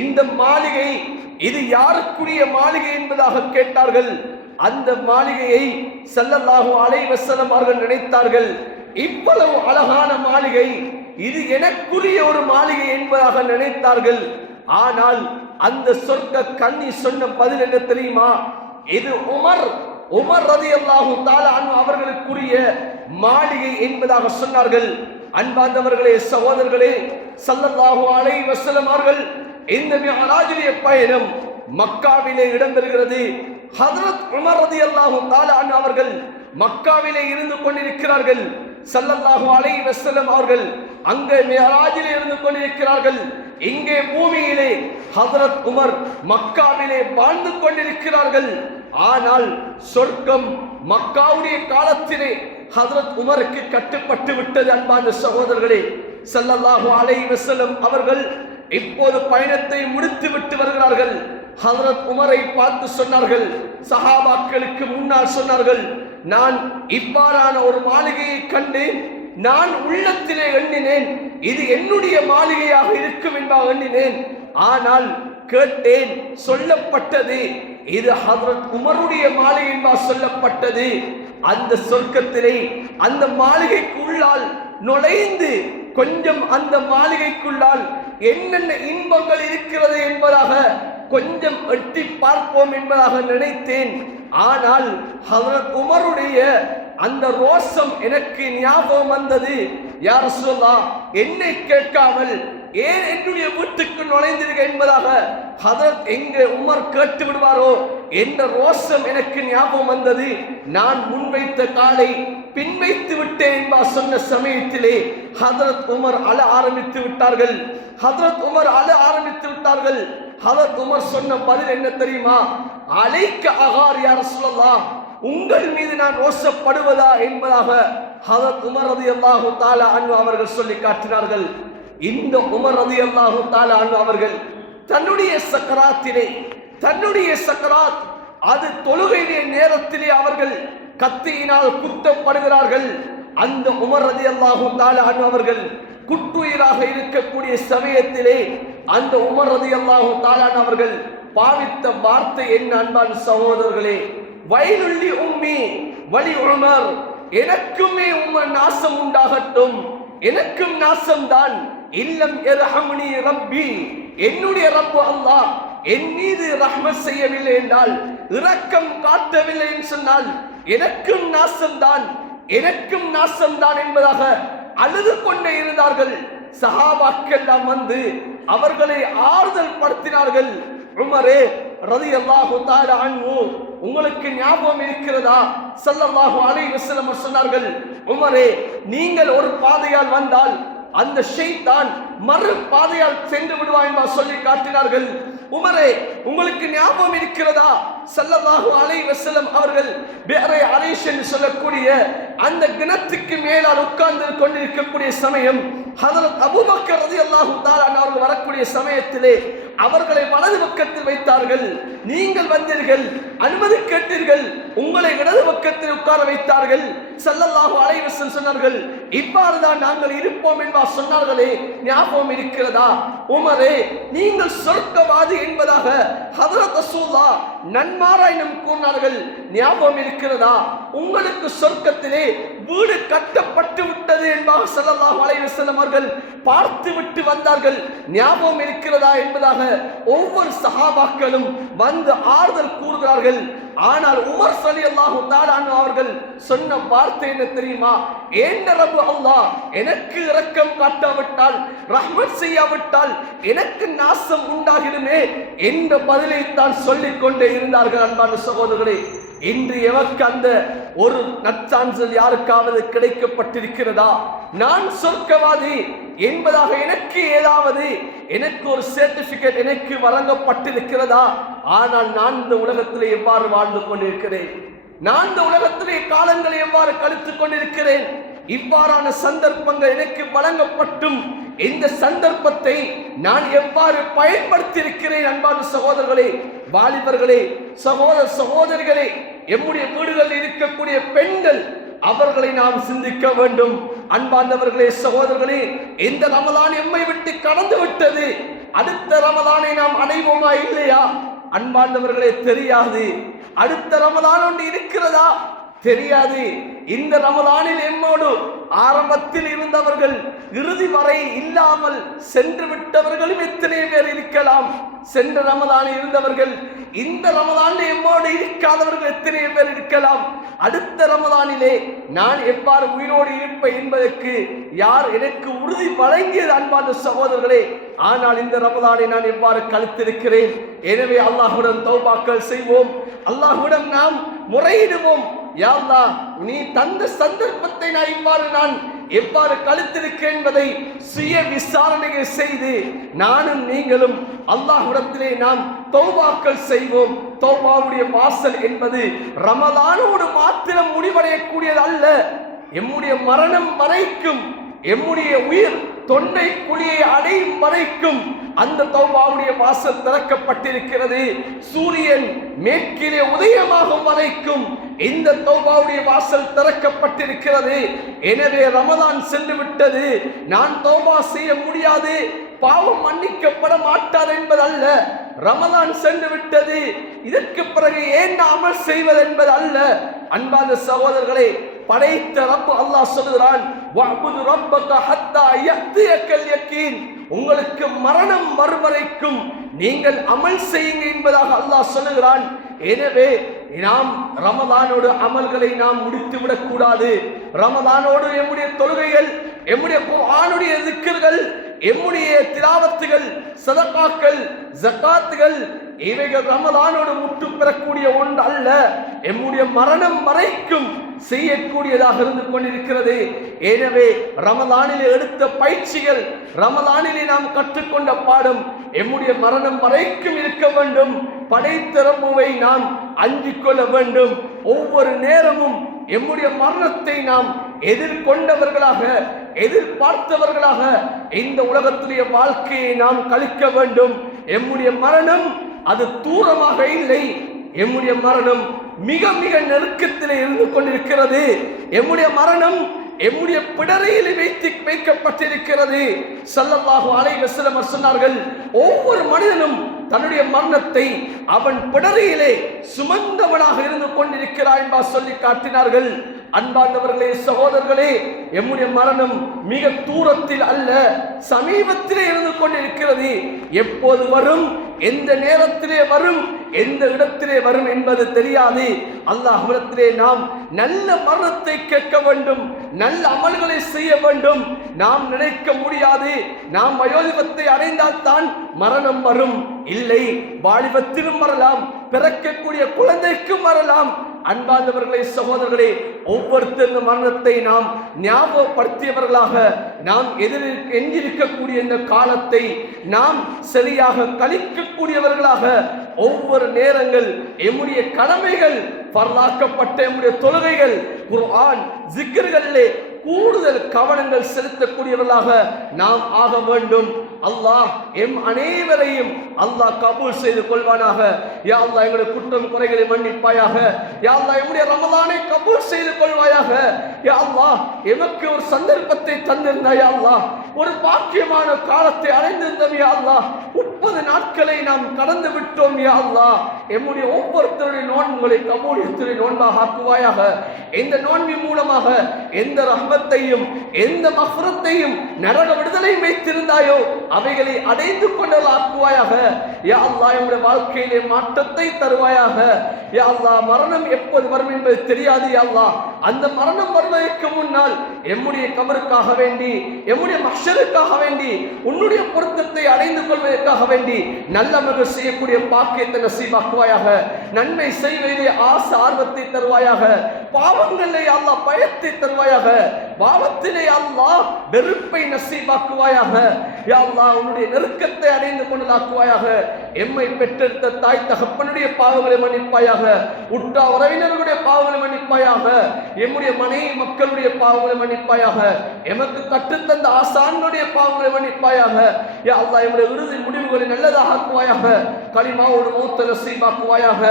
இந்த மாளிகை இது யாருக்குரிய மாளிகை என்பதாக கேட்டார்கள். அந்த மாளிகையை ஸல்லல்லாஹு அலைஹி வஸல்லம் அவர்கள் நினைத்தார்கள், இவ்வளவு அழகான மாளிகை, இது எனக்குரிய ஒரு மாளிகை என்பதாக நினைத்தார்கள். ஆனால் அந்த சொர்க்க கன்னி சொன்ன பதில் என்ன தெரியுமா? இது உமர் ரலியல்லாஹு தஆலா அன்ஹு அவர்களுக்குரிய மாளிகை என்பதாக சொன்னார்கள். அன்பார்ந்தவர்களே, சகோதரர்களே, ஸல்லல்லாஹு அலைஹி வஸல்லம் அவர்கள் இந்த மிஅராஜுடைய பயணம் மக்காவிலே இடம்பெறுகிறது. ஹஜ்ரத் உமர் ரலியல்லாஹு தஆலா அன்ஹு அவர்கள் மக்காவிலே இருந்து கொண்டிருக்கிறார்கள். ஸல்லல்லாஹு அலைஹி வஸல்லம் அவர்கள் அங்கே மிஅராஜிலே இருந்து கொண்டிருக்கிறார்கள். இங்கே பூமியிலே ஹஜ்ரத் உமர் மக்காவிலே வாழ்ந்து கொண்டிருக்கிறார்கள். ஆனால் சொர்க்கம் மக்காவுடைய காலத்திலே ஹஜ்ரத் உமருக்கு கட்டுப்பட்டு விட்டது. அன்பான சகோதரர்களே, ஸல்லல்லாஹு அலைஹி வஸல்லம் அவர்கள் இப்போது பயணத்தை முடித்து விட்டு வருகிறார்கள். ஹஜ்ரத் உமரை பார்த்து சொன்னார்கள், சஹாபாக்களுக்கு முன்னால் சொன்னார்கள், நான் இவ்வாறான ஒரு மாளிகையை கண்டேன். நான் உள்ளத்திலே எண்ணினேன், இது என்னுடைய மாளிகையாக இருக்கும் என்பதாக எண்ணினேன். ஆனால் கேட்டேன், சொல்லப்பட்டது இது ஹஜ்ரத் உமருடைய மாளிகை என்பதாக சொல்லப்பட்டது. அந்த சொர்க்கத்திலே அந்த மாளிகைக்குள்ளால் நுழைந்து கொஞ்சம் அந்த மாளிகைக்குள்ளால் என்னென்ன இன்பங்கள் இருக்கிறது என்பதாக கொஞ்சம் எட்டி பார்ப்போம் என்பதாக நினைத்தேன். ஆனால் ஹஜ்ரத் உமருடைய அந்த ரோஷம் எனக்கு ஞாபகம் வந்தது. யா ரசூலல்லாஹ், என்னை கேட்காமல் ஏன் என்னுடைய வீட்டுக்கு நுழைந்தீர்கள் என்பதாக ஹஜ்ரத் எங்கே உமர் கேட்டு விடுவாரோ என்ற ரோஷம் எனக்கு ஞாபகம் வந்தது. நான் முன்வைத்த காலை பின் வைத்து விட்டேன் என்பா சொன்ன சமயத்திலே ஹஜ்ரத் உமர் அழ ஆரம்பித்து விட்டார்கள். ஹஜ்ரத் உமர் அழ ஆரம்பித்து விட்டார்கள். ஹஜ்ரத் உமர் சொன்ன பதில் என்ன தெரியுமா? அலைக்க அகார் யா ரசூலல்லாஹ், உங்கள் மீது நான் ரோஷப்படுவதா என்பதாக ஹஜ்ரத் உமர் ரலியல்லாஹு தஆலா அன்ஹு அவர்கள் சொல்லி காட்டினார்கள். இந்த உமர் ரலியல்லாஹு தஆலா அன்ஹு அவர்கள் தன்னுடைய சக்கராத்திலே, தன்னுடைய சக்கராத் அது தொழுகையிலே நேரத்திலே அவர்கள் கத்தியினால் குத்தப்படுகிறார்கள். அந்த உமர் ரலியல்லாஹு தஆலா அன்ஹு அவர்கள் குற்றுயிராக இருக்கக்கூடிய சமயத்திலே அந்த உமர் ரலியல்லாஹு தஆலா அன்ஹு அவர்கள் பாவித்த வார்த்தை என்ன? அன்பான சகோதரர்களே, வயலுள்ளி உம்மி வலி உமர், எனக்குமே உமர் நாசம் உண்டாகட்டும், எனக்கும் நாசம்தான். இல்லம் யர்ஹம்னி ரப்பி, என்னுடைய ரப்பு அல்லாஹ் என் மீது ரஹ்மத் செய்யவில்லை என்றால், இரக்கம் காட்டவில்லை என்று சொன்னால் எனக்கும் நாசம்தான், எனக்கும் நாசம்தான் என்பதாக அழுது கொண்டே இருந்தார்கள். சஹாபாக்கள் வந்து அவர்களை ஆறுதல் படுத்தினார்கள். உமரே ரலியல்லாஹு தஆலா அன்ஹு, உங்களுக்கு ஞாபகம் இருக்கிறதா? ஸல்லல்லாஹு அலைஹி வஸல்லம் சொன்னார்கள், உமரே, நீங்கள் ஒரு பாதையால் வந்தால் அந்த ஷைத்தான் மறு பாதையால் சென்று விடுவான் என்று சொல்லி காட்டினார்கள். உமரே, உங்களுக்கு ஞாபகம் இருக்கிறதா? ஸல்லல்லாஹு அலைஹி வஸல்லம் அவர்கள் பிஅரை அரைஷ் என்று சொல்லக்கூடிய அந்த கிணத்துக்கு மேலால் உட்கார்ந்து கொண்டிருக்கக்கூடிய சமயம் ஹஜ்ரத் அபூபக்கர் ரலியல்லாஹு தஆலா அவர்கள் வரக்கூடிய சமயத்திலே அவர்களை வலது பக்கத்தில் வைத்தார்கள். நீங்கள் வந்தீர்கள், அனுமதி கேட்டீர்கள், உங்களை இடது பக்கத்தில் உட்கார வைத்தார்கள். ஸல்லல்லாஹு அலைஹி வஸல்லம் சொன்னார்கள், இவ்வாறு தான் நாங்கள் இருப்போம் என்பா சொன்னார்களே, ஞாபகம் இருக்கிறதா? உமரே, நீங்கள் சொர்க்கவாதி என்பதாக ஹஜ்ரத் ரசூலுல்லாஹ் நன்மாராயம் கூறினார்கள். ஞாபகம் இருக்கிறதா? உங்களுக்கு சொர்க்கத்திலே வீடு கட்டப்பட்டு விட்டது என்பதாக ஸல்லல்லாஹு அலைஹி வஸல்லம் அவர்கள் பார்த்து விட்டு வந்தார்கள். ஞாபகம் இருக்கிறதா என்பதாக ஒவ்வொரு சஹாபாக்களும் வந்து ஆறுதல் கூறுகிறார்கள். ஆனால் உமர் ரலியல்லாஹு தஆலா அன்ஹு அவர்கள் சொன்ன வார்த்தை என்ன தெரியுமா? ஏன் ரப்பு அல்லாஹ் எனக்கு இரக்கம் காட்டாவிட்டால், ரஹ்மத் செய்யாவிட்டால் எனக்கு நாசம் உண்டாகிடுமே என்ற பதிலை தான் சொல்லிக் கொண்டே இருந்தார்கள். அன்பான சகோதரர்களே, இன்று எவருக்கு அந்த ஒரு நற்சான்றிதழ் யாருக்காவது கிடைக்கப்பட்டிருக்கிறதா? நான் சொர்க்கவாதி என்பதாக எனக்கு ஏதாவது எனக்கு ஒரு சர்டிபிகேட் எனக்கு வழங்கப்பட்டிருக்கிறதா? ஆனால் நான் இந்த உலகத்திலே எவ்வாறு வாழ்ந்து கொண்டிருக்கிறேன், நான் இந்த உலகத்திலே காலங்களை எவ்வாறு கழித்துக் கொண்டிருக்கிறேன், இவ்வாறான சந்தர்ப்பங்கள் எனக்கு வழங்கப்பட்டும் இந்த சந்தர்ப்பத்தை நான் எவ்வாறு பயன்படுத்தி இருக்கிறேன்? அன்பான சகோதரர்களே, வாலிபர்களே, சகோதரிகளே, எம்முடைய வீடுகளில் இருக்கக்கூடிய பெண்கள், அவர்களை நாம் சிந்திக்க வேண்டும். அன்பார்ந்தவர்களே, சகோதரர்களே, இந்த ரமலான் எம்மை விட்டு கடந்து விட்டது. அடுத்த ரமலானை நாம் அடைவோமா இல்லையா? அன்பார்ந்தவர்களே, தெரியாது. அடுத்த ரமலான் ஒன்று இருக்கிறதா? தெரியாது. இந்த ரமலானில் எம்மோடு ஆரம்பத்தில் இருந்தவர்கள் இறுதி வரை இல்லாமல் சென்று விட்டவர்களும் எத்தனை பேர் இருக்கலாம். சென்ற ரமதானில் இருந்தவர்கள் இந்த ரமதானில் எம்மோடு இருக்காதவர்கள் எத்தனை பேர் இருக்கலாம். அடுத்த ரமதானிலே நான் எவ்வாறு உயிரோடு இருப்பேன் என்பதற்கு யார் எனக்கு உறுதி வழங்கியது அன்பான சகோதரர்களே. ஆனால் இந்த ரமதானை நான் எவ்வாறு கழித்திருக்கிறேன். எனவே அல்லாஹ்விடம் தௌபாக்கள் செய்வோம், அல்லாஹ்விடம் நாம் முறையிடுவோம். யா அல்லாஹ், நீ தந்த சந்தர்ப்பத்தை நான் எவ்வாறு கழித்திருக்கிறேன் என்பதை சுய விசாரணையை செய்து நானும் நீங்களும் அல்லாஹ்விடத்திலே நாம் தௌபாக்கள் செய்வோம். தௌபாவுடைய வாசல் என்பது ரமதானோடு மாத்திரம் முடிவடையக்கூடியது அல்ல. எம்முடைய மரணம் வரைக்கும், எம்முடைய உயிர் தொண்டை குழியை அடையும் வரைக்கும் அந்த தௌபாவுடைய வாசல் திறக்கப்பட்டிருக்கிறது. சூரியன் மேற்கிலே உதயமாகும் வரைக்கும் இந்த தௌபாவுடைய வாசல் திறக்கப்பட்டிருக்கிறது. எனவே ரமதான் சென்று விட்டது, நான் தௌபா செய்ய முடியாது, பாவம் மன்னிக்கப்பட மாட்டார் என்பதல்ல. ரமதான் சென்று விட்டது, இதற்கு பிறகு ஏன் அமல் செய்வது என்பது அல்ல. அன்பான சகோதரர்களே, படைத்த ரப்பு அல்லாஹ் சொல்கிறான், வஅபுது ரப்பக ஹத்தா யஅதியக்கல் யகீன். உங்களுக்கு மரணம் வரும் வரைக்கும் நீங்கள் அமல் செய்யுங்க என்பதாக அல்லாஹ் சொல்லுகிறான். எனவே நாம் ரமதானோடு அமல்களை நாம் முடித்து விடக்கூடாது. ரமதானோடு எம்முடைய தொழுகைகள், எம்முடைய குர்ஆனுடைய திக்ர்கள், எம்முடைய திலாவத்துகள், சதகாக்கள், ஜகாத்துகள் இவைகள் ரமதானோடு முற்று பெறக்கூடிய ஒன்று அல்ல. எம்முடைய மரணம் வரைக்கும் செய்யக்கூடியதாக இருந்து கொண்டிருக்கிறது. எனவே ரமதானிலே எடுத்த பயிற்சிகள், ரமதானிலே நாம் கற்றுக்கொண்ட பாடம் எம்முடைய மரணம் வரைக்கும் இருக்க வேண்டும். படைத்த ரப்புவை நாம் அஞ்சிக் கொள்ள வேண்டும். ஒவ்வொரு நேரமும் எம்முடைய மரணத்தை நாம் எதிர்கொண்டவர்களாக, எதிர்பார்த்தவர்களாக இந்த உலகத்துடைய வாழ்க்கையை நாம் கழிக்க வேண்டும். எம்முடைய மரணம் அது தூரமாக இல்லை, எம்முடைய மரணம் மிக மிக நெருக்கத்திலே இருந்து கொண்டிருக்கிறது. எம்முடைய மரணம் எம்முடைய பிடரையில் வைக்கப்பட்டிருக்கிறது. ஸல்லல்லாஹு அலைஹி வஸல்லம் சொன்னார்கள், ஒவ்வொரு மனிதனும் தன்னுடைய மரணத்தை அவன் பிடரையிலே சுமந்தவனாக இருந்து கொண்டிருக்கிறான் என்பா சொல்லி காட்டினார்கள். அன்பார்ந்தவர்களே, சகோதரர்களே, எம்முடைய மரணம் மிக தூரத்தில் அல்ல, சமீபத்திலே இருந்து கொண்டிருக்கிறது. எப்போது வரும், எந்த நேரத்திலே வரும், எந்த இடத்திலே வரும் என்பது தெரியாது. அல்லாஹ்விடத்திலே நாம் நல்ல மரணத்தை கேட்க வேண்டும், நல்ல அமல்களை செய்ய வேண்டும். நாம் நினைக்க முடியாது நாம் வயோதிபத்தை அடைந்தால் தான் மரணம் வரும். இல்லை, வாலிபத்திலும் வரலாம், பிறக்கக்கூடிய குழந்தைக்கும் வரலாம். அன்பார்ந்தவர்களே, சகோதரர்களே, ஒவ்வொருத்தரும் மரணத்தை நாம் ஞாபகப்படுத்தியவர்களாக நாம் எஞ்சிருக்கக்கூடிய இந்த காலத்தை நாம் சரியாக கழிக்கக்கூடியவர்களாக ஒவ்வொரு நேரங்கள் எம்முடைய கடமைகள், பரலாக்கப்பட்ட எம்முடைய தொழுகைகள், குர்ஆன், ஜிக்ர்களிலே கூடுதல் கவனங்கள் செலுத்தக்கூடியவர்களாக நாம் ஆக வேண்டும். அல்லாஹ் எம் அனைவரையும் அல்லாஹ் கபூல் செய்து கொள்வானாக. யா அல்லாஹ், எங்களுடைய குற்றம் குறைகளை மன்னிப்பாயாக. யா அல்லாஹ், எம்முடைய ரமலானை கபூல் செய்து கொள்வாயாக. யா அல்லாஹ், எமக்கு ஒரு சந்தர்ப்பத்தை தந்திருந்தாய். யா அல்லாஹ், ஒரு பாக்கியமான காலத்தை அடைந்திருந்தோம். யா அல்லாஹ், 30 நாட்களை நாம் கடந்து விட்டோம். யா அல்லாஹ், எம்முடைய ஒவ்வொருத்தருடைய நோன்புகளை கபூலியத்துடைய நோன்பாக ஆக்குவாயாக. இந்த நோன்பின் மூலமாக எந்த ரஹ்மத்தையும் எந்த மஃபிரத்தையும் நரக விடுதலையும் வைத்திருந்தாயோ அவைகளை அடைந்து கொண்டலாக்குவாயாக. யா அல்லாஹ், நம்முடைய வாழ்க்கையிலே மாற்றத்தை தருவாயாக. யா அல்லாஹ், மரணம் எப்போது வரும் என்பது தெரியாது. யா அல்லாஹ், அந்த மரணம் வருவதற்கு முன்னால் எம்முடைய கபருக்காக வேண்டி, எம்முடைய மஹ்ஷருக்காக வேண்டி, உன்னுடைய பொருத்தத்தை அடைந்து கொள்வதற்காக வேண்டி நல்லமல்கள் செய்யக்கூடிய பாக்கியத்தை நசீபாக்குவாயாக. நன்மை செய்வதிலே ஆசை ஆர்வத்தை தருவாயாக. பாவங்களிலே அல்லாஹ் பயத்தை தருவாயாக. பாவத்திலே அல்லாஹ் வெறுப்பை நசீபாக்குவாயாக. யா அல்லாஹ், உன்னுடைய நெருக்கத்தை அடைந்து கொண்டதாக்குவாயாக. எம்மை பெற்றெடுத்த தாய் தகப்பனுடைய பாவங்களை மன்னிப்பாயாக. உற்றா உறவினர்களுடைய பாவங்களை மன்னிப்பாயாக. எம்முடைய மனைவி மக்களுடைய பாவங்களை மன்னிப்பாயாக. எமக்கு கற்றுத்தந்த ஆசான்களுடைய பாவங்களை மன்னிப்பாயாக. யா அல்லாஹ், எம்முடைய இறுதி முடிவுகளை நல்லதாக ஆக்குவாயாக. கலிமாவோடு மௌத்த நசீபாக்குவாயாக.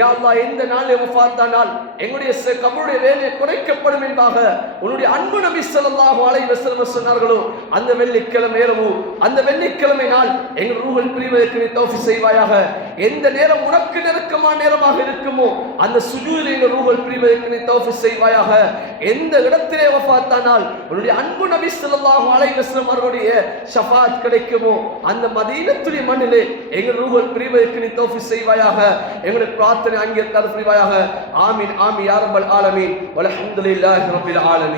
யா அல்லாஹ், எந்த நாளை வஃபாத்தானால் எங்களுடைய கபருடைய வேலை குறைக்கப்படும் என்பதாக உன்னுடைய அன்பு நபி ஸல்லல்லாஹு அலைஹி வஸல்லம் சொன்னார்களோ அந்த வெள்ளிக்கிழமை இரவு, அந்த வெள்ளிக்கிழமை நாள் எங்கள் ரூஹல் பிரிவதற்கு நீ தௌஃபீக் செய்வாயாக. எந்த நேரம் உனக்கு நெருக்கமான நேரமாக இருக்குமோ அந்த சுஜூதில் எங்கள் ரூஹல் பிரிவதற்கு நீ தௌஃபீக் செய்வாயாக. எந்த இடத்திலே வஃபாத்தானால் உன்னுடைய அன்பு நபி ஸல்லல்லாஹு அலைஹி வஸல்லம் அவர்களுடைய ஷஃபாத் கிடைக்குமோ அந்த மதீனத்துடைய மண்ணிலே எங்கள் ரூஹல் பிரிவதற்கு நீ தௌஃபீக் செய்வாயாக. எங்களுடைய பிரார்த்தனை அங்கீகரித்து புரிவாயாக. ஆமீன் ஆமீன் யா ரப்பல் ஆலமீன் வல்ஹம்துலில்லாஹி ரப்பில் ஆலமீன்.